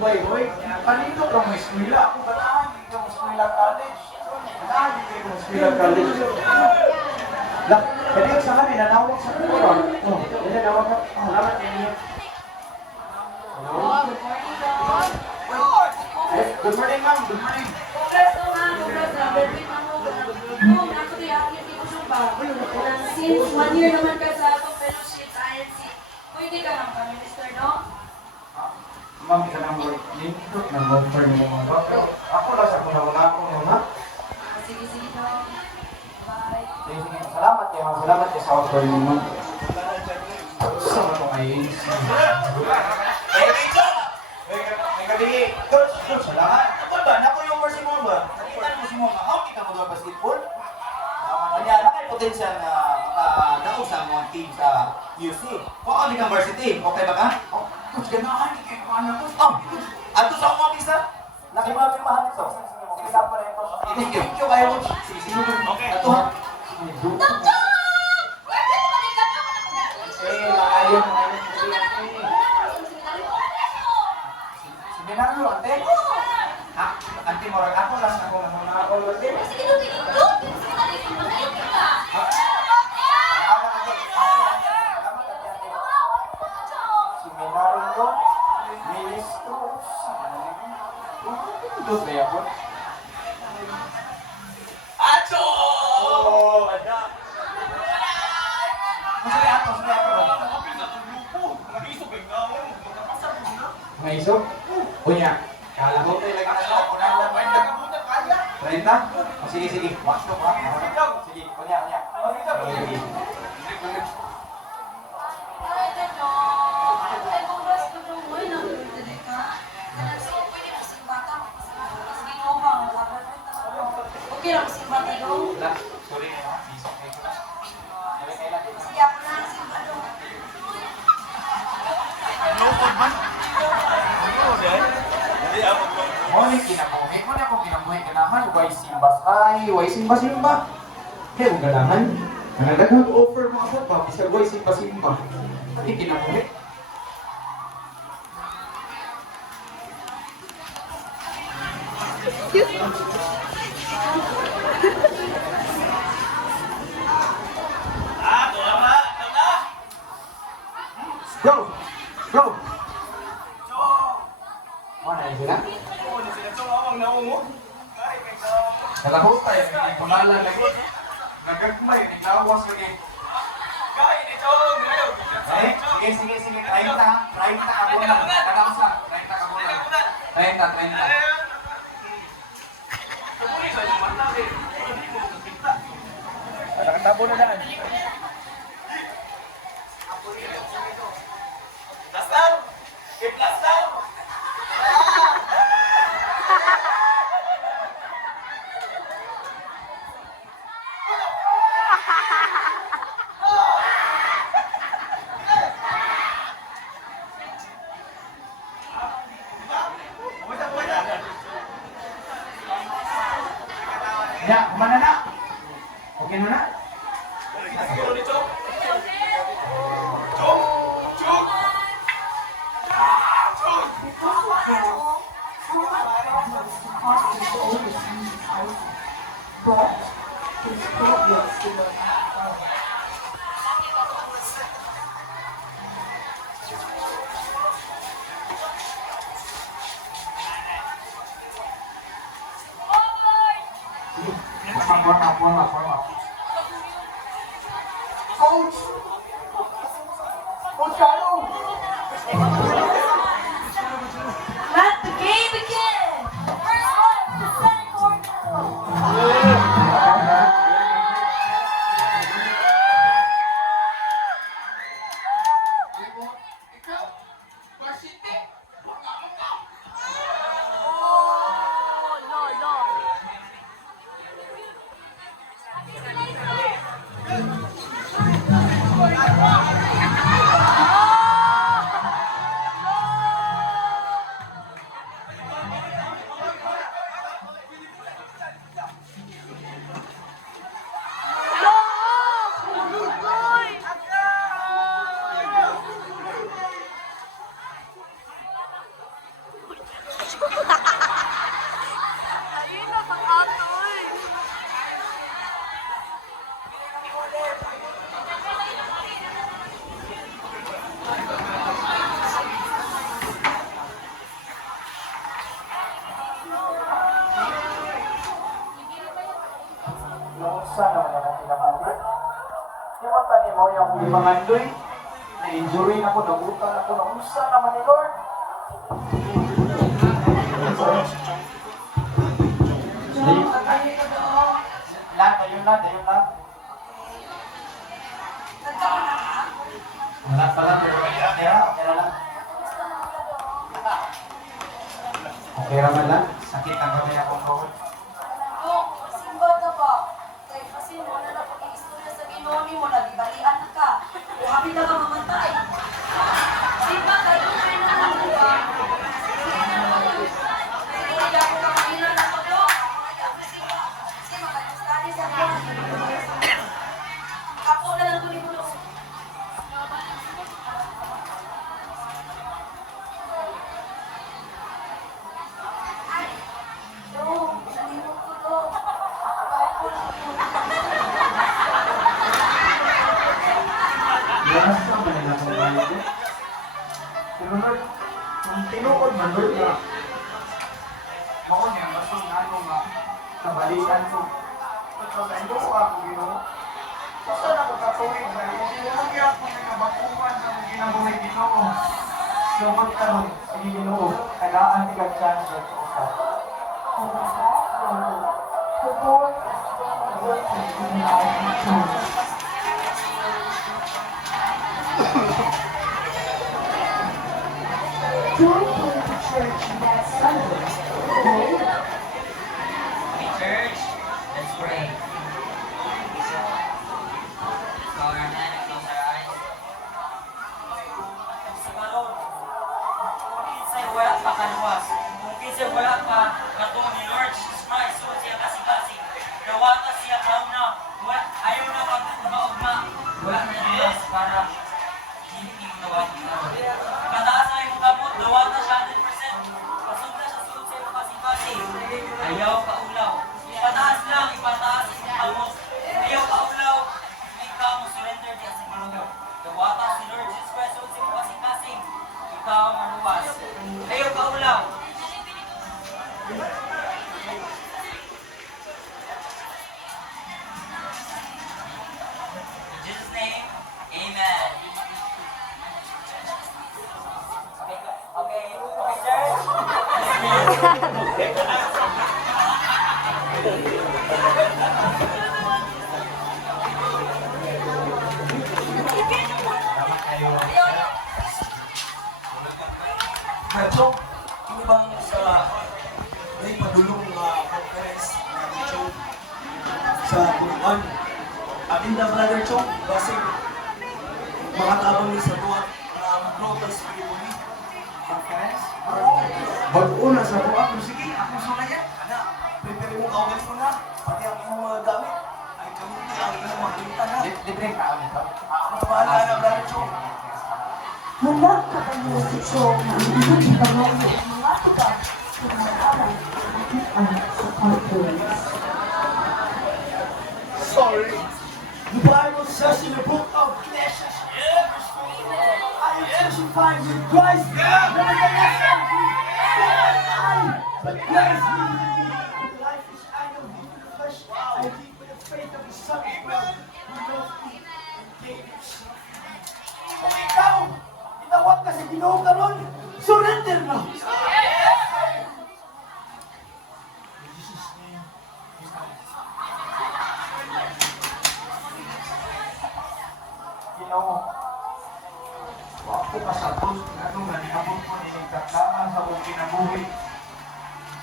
Dubai, boy. Kanino ka mo eskwela? Ako ganahan, hindi ka mo eskwela college. Ganahan, hindi ka mo eskwela college. Lah, jadi sa kami, nanawag sa kuwa. Oh, jadi nanawag ka. Salamat niyo. Good morning, ma'am. Good morning. Since 1 year naman ka sa atong fellowship sa INC, pwede ka lang kami, Mr. No? Ma'am, isa ng work dito, nag-offer niyo mga ba? Pero ako lang sa kuna-una ako, ha? Sige, sige, no? Bye. Sige, sige. Salamat kayo, ma'am. Salamat kayo sa offer niyo, ma'am. Sa mga ngayon. May gabi. Coach, salamat. Ako ba? Naku yung versi mo ba? Nakita mo si mo nga, okay ka mo basketball? Kanya, nakay potensyal na makadaog sa mga team sa UC. Kung ako kang varsity, okay ba ka? Oh, coach, ganahan, hindi kayo paano, coach. Oh, ato sa akong office, ha? Laki mga pimahan ito. Sige, sa pa rin ito. Thank you. Thank you kayo, coach. Sige, sige. Okay. Ato, ha? Doktor! Pwede ba rin ka na? Ayaw. Seminaryo, ante? Ha? Ante, morag ako lang ako ante. Sige, doon. Magaling ka. Seminaryo, ministro, dos ba yan? Acho! Oh, ada. Masali ato ba? Mga iso? Kunya, kala ko tayo lagi na ito. Unang 30? Oh, sige, sige. Watch to, ha? Sige, kunya. Sige. Okay lang, si Bata daw. Sorry, ha? Sige, ako na si Bata. Moni kinabuhi ko na kung kinabuhi ganahan way simbas ay way simba kaya kung ganahan nagdagang offer mga sa pa bisa way simba pati kinabuhi Go! Mana yung sila? Kalahot tayo, hindi kulala lagi. Nagagmay, naglawas lagi. Sige. 30 ka bulan. Kadaos lang, 30 ka bulan. 30. Nakatabo na daan. Plastar! Plastar! Ya, kemana nak? Oke nuna? Forma. Coach! Coach Carlo! Let the game begin! First one, the center corner. kinabuhi. Di ba tani mo yung imangandoy? Na-injury na ko, nagutan ako, naunsa naman ni Lord. John, kagaling ka doon. Dayon na. Nagkaroon na ka? Wala pala, pero okay na lang. Okay naman lang. Sakit ang kamay akong bawal. Oh, simba ka ba? Kaya kasi mo na lang pag-iistorya sa ginoni mo, nagibalian na ka. Happy na ka mamatay. Simba ka, yung kayo na lang ba? Hindi ako ka mahina na ako doon. Kasi makagustali sa mga. Ako na lang tuloy mo. Lakas na ba nila kung bayo ko? Pero Lord, kung tinukod man Lord na maon yan, masong nga nabalikan ko. Pagkasayin ko ako, Ginoo. Basta na ko katuwid na yung sinulagya ko na kabakuman sa mga ginabuhay Ginoo. So magkaroon, sige Ginoo, kailangan tigag chance sa usap. Joy came to church that Sunday. Church, let's pray. Bow our head and close our eyes. Sa karon, kung kinsay wala pa kaluwas, kung kinsay wala pa katong ni Lord Jesus Christ, so siya kasing-kasing, nawata siya kauna, ayaw na pag-ugma, wala na Diyos para hindi mo nawata. Pataas na yung kapot, nawata siya 100%. Pasok na siya sulod sa iyo kasing-kasing. Ayaw kaulaw. Ipataas lang, ipataas ang mo. Ayaw kaulaw. Ikaw mo surrender diya sa Panginoon. Nawata si Lord Jesus Christ sulod sa iyo kasing-kasing. Ikaw ang maluwas. Ayaw kaulaw. In Jesus' name, Amen. Okay, church. Salamat kayo. Medyo, ini bang sa may padulong conference na dito sa Bunuan. Atin na brother Chong, kasi makatabang ni sa tuwa mag-rotas ceremony. Conference? Mag-una sa tuwa, sige, ako sula yan. Ana, prepare mo kawalan mo na, pati ang iyong mga gamit. Ay kami ang iyong mga halitan na. Libre ka nito? Ako na bahala na brother Chong. Mula kapanyo si Chong na hindi ipangayo ang mga tubag sa mga aral sa conference. Sorry. The Bible says in the book of Ecclesiastes, I am crucified with Christ. Nevertheless, I live. But grace me life is idle due to the flesh. I live with the faith of the Son of God, who loved me and gave himself. Kung ikaw, itawag ka sa Ginoo karon, surrender na. In Jesus' name, amen. Ginoo. Ako kasabot ano nga niabot ko ni nagtaklaman sa kong kinabuhi.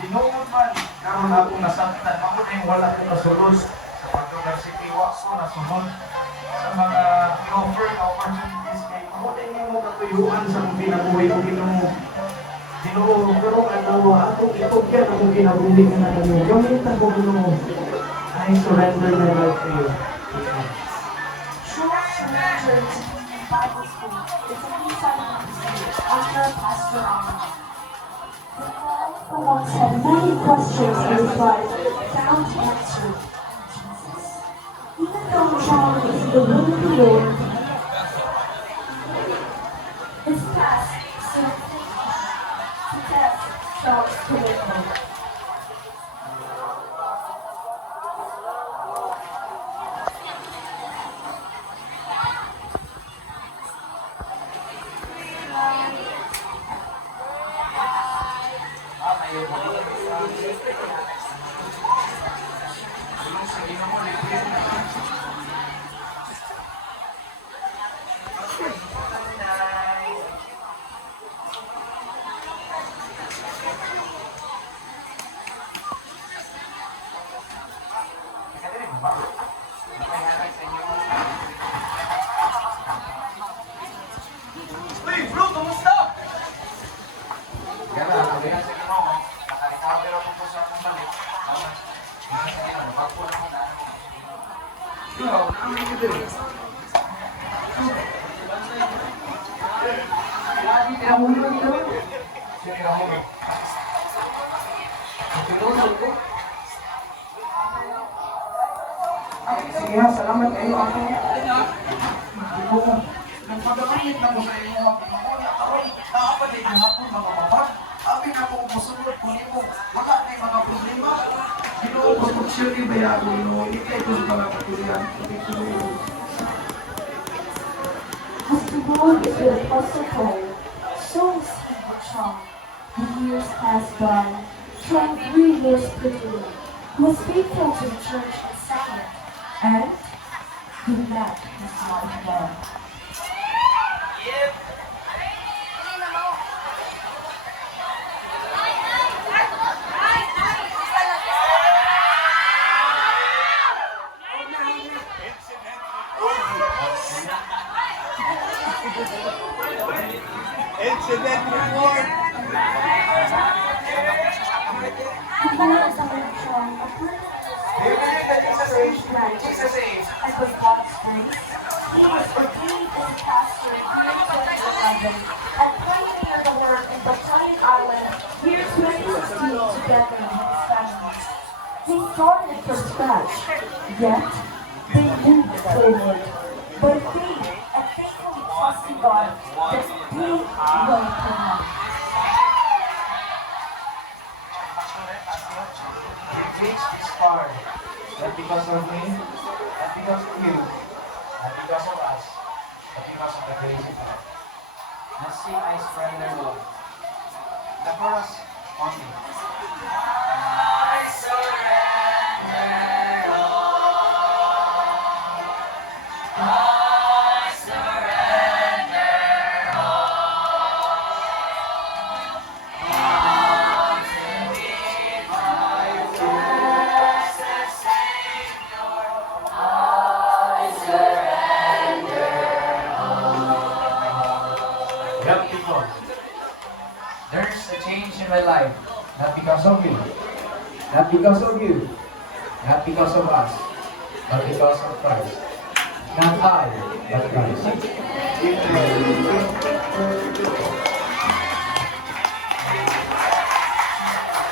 Dinuod man karon ako nasabtan mao na yung wala ko kasulod sa pag-university wa ko nasunod sa mga offer na opportunities kay mao na yung mo katuyuan sa kong kinabuhi ko Ginoo. Ginoo pero ano atong itugyan akong kinabuhi nga na Ginoo. Gamitan ko Ginoo. I surrender my life to you. Amen. Short Church Bible School is a piece under Pastor Allen. The class for once had many questions in his life found answered in Jesus. Even though John is in the room of the Lord, his past still to test John's commitment. Uy, bro, kamusta? Gana, sabi nga sa Ginoo, naka-recover ako po sa akong balik. Sa Ginoo, pagpunan ko na. Lagi tinahulog ito. Sige, Rahul. Sige ha, salamat kayo ako. Nagpagalit na ko sa inyo mga Pinoy. Karoon, nakapalid na hapon mga mabag. Abi na kung musulot ko nimo. Wala na yung mga problema. Ginoo ko pag-share ni Bayago, Ginoo. Ikay ko sa mga patulian. As the world is with Apostle Paul, so is he with John. The years pass by, trying 3 years prettily, who was faithful to the church and second, and who met his mighty man. Incident report! Kapag sa mga John, a Jesus saves. and by God's grace, he was ordained as a pastor in 2011 and pioneered the work in Batayan Island year 2016 together with his family. He started from scratch, yet they moved forward. By faith and faithfully trusting God that they will come. Reach this far, not because of me, not because of you, not because of us, but because of the grace of God. Let's sing I Surrender Lord. The chorus only. Young people, there's a change in my life, not because of you, not because of you, not because of us, but because of Christ. Not I, but Christ.